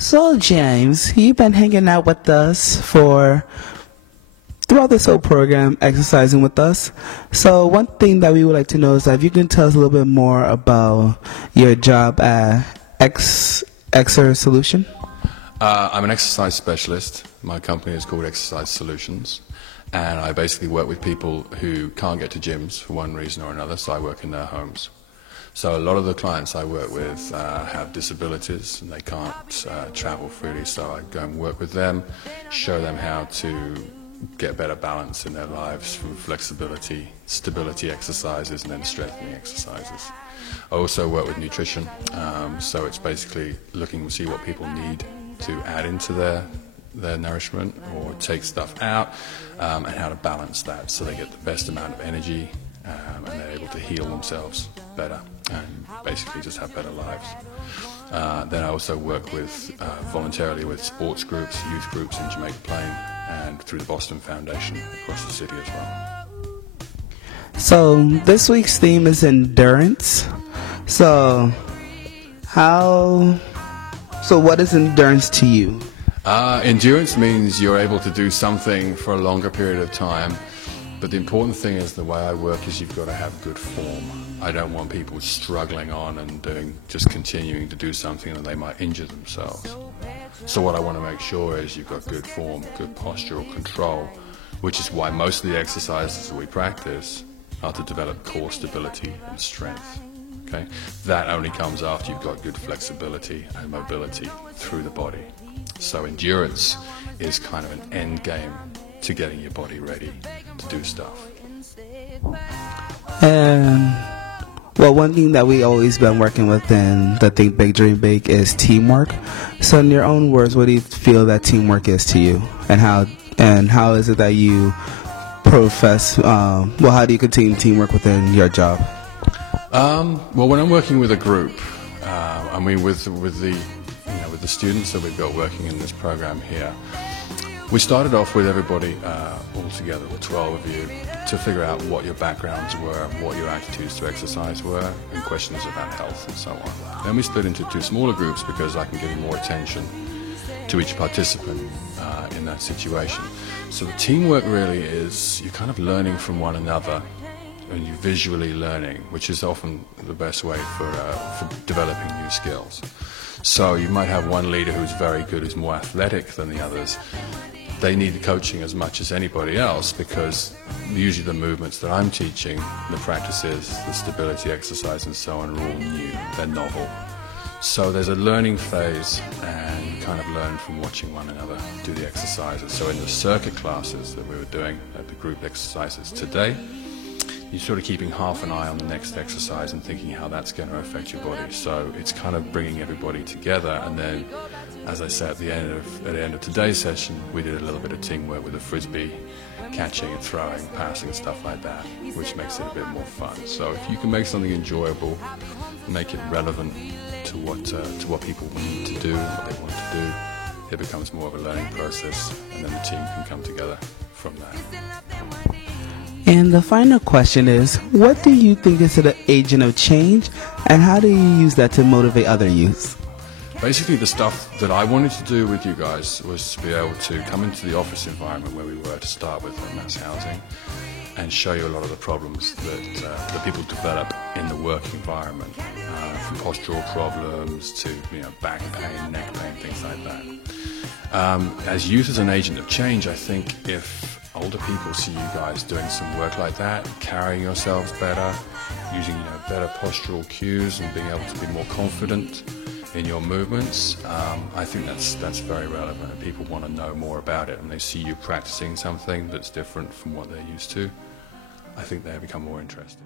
So, James, you've been hanging out with us for throughout this whole program, exercising with us. So, one thing that we would like to know is that if you can tell us a little bit more about your job at Exer Solution. I'm an exercise specialist. My company is called Exercise Solutions, and I basically work with people who can't get to gyms for one reason or another, so I work in their homes. So a lot of the clients I work with have disabilities and they can't travel freely, so I go and work with them, show them how to get better balance in their lives through flexibility, stability exercises, and then strengthening exercises. I also work with nutrition, so it's basically looking to see what people need to add into their nourishment or take stuff out, and how to balance that so they get the best amount of energy and they're able to heal themselves better and basically just have better lives. Then I also work with voluntarily with sports groups, youth groups in Jamaica Plain and through the Boston Foundation across the city as well. So this week's theme is endurance. So what is endurance to you? Endurance means you're able to do something for a longer period of time. But the important thing is the way I work is you've got to have good form. I don't want people struggling on and just continuing to do something that they might injure themselves. So what I want to make sure is you've got good form, good postural control, which is why most of the exercises that we practice are to develop core stability and strength. Okay? That only comes after you've got good flexibility and mobility through the body. So endurance is kind of an end game to getting your body ready to do stuff. And well, one thing that we always been working with in the Think Big Dream Big is teamwork. So in your own words, what do you feel that teamwork is to you, and how is it that you profess? How do you continue teamwork within your job? Well, when I'm working with a group, with the students that we've got working in this program here. We started off with everybody all together, the 12 of you, to figure out what your backgrounds were, what your attitudes to exercise were, and questions about health and so on. Then we split into two smaller groups because I can give more attention to each participant in that situation. So the teamwork really is you're kind of learning from one another, and you're visually learning, which is often the best way for developing new skills. So you might have one leader who's very good, who's more athletic than the others. They need the coaching as much as anybody else because usually the movements that I'm teaching, the practices, the stability exercise and so on are all new, they're novel. So there's a learning phase and you kind of learn from watching one another do the exercises. So in the circuit classes that we were doing at the group exercises today, you're sort of keeping half an eye on the next exercise and thinking how that's going to affect your body. So it's kind of bringing everybody together, and then, as I said at the end of today's session, we did a little bit of teamwork with the frisbee, catching and throwing, passing and stuff like that, which makes it a bit more fun. So if you can make something enjoyable, make it relevant to what people need to do, what they want to do, it becomes more of a learning process, and then the team can come together from that. And the final question is, what do you think is an agent of change, and how do you use that to motivate other youth? Basically, the stuff that I wanted to do with you guys was to be able to come into the office environment where we were to start with mass housing and show you a lot of the problems that people develop in the work environment, from postural problems to back pain, neck pain, things like that. As youth as an agent of change, I think if older people see you guys doing some work like that, carrying yourselves better, using better postural cues and being able to be more confident in your movements, I think that's very relevant, and people want to know more about it, and they see you practicing something that's different from what they're used to. I think they become more interested.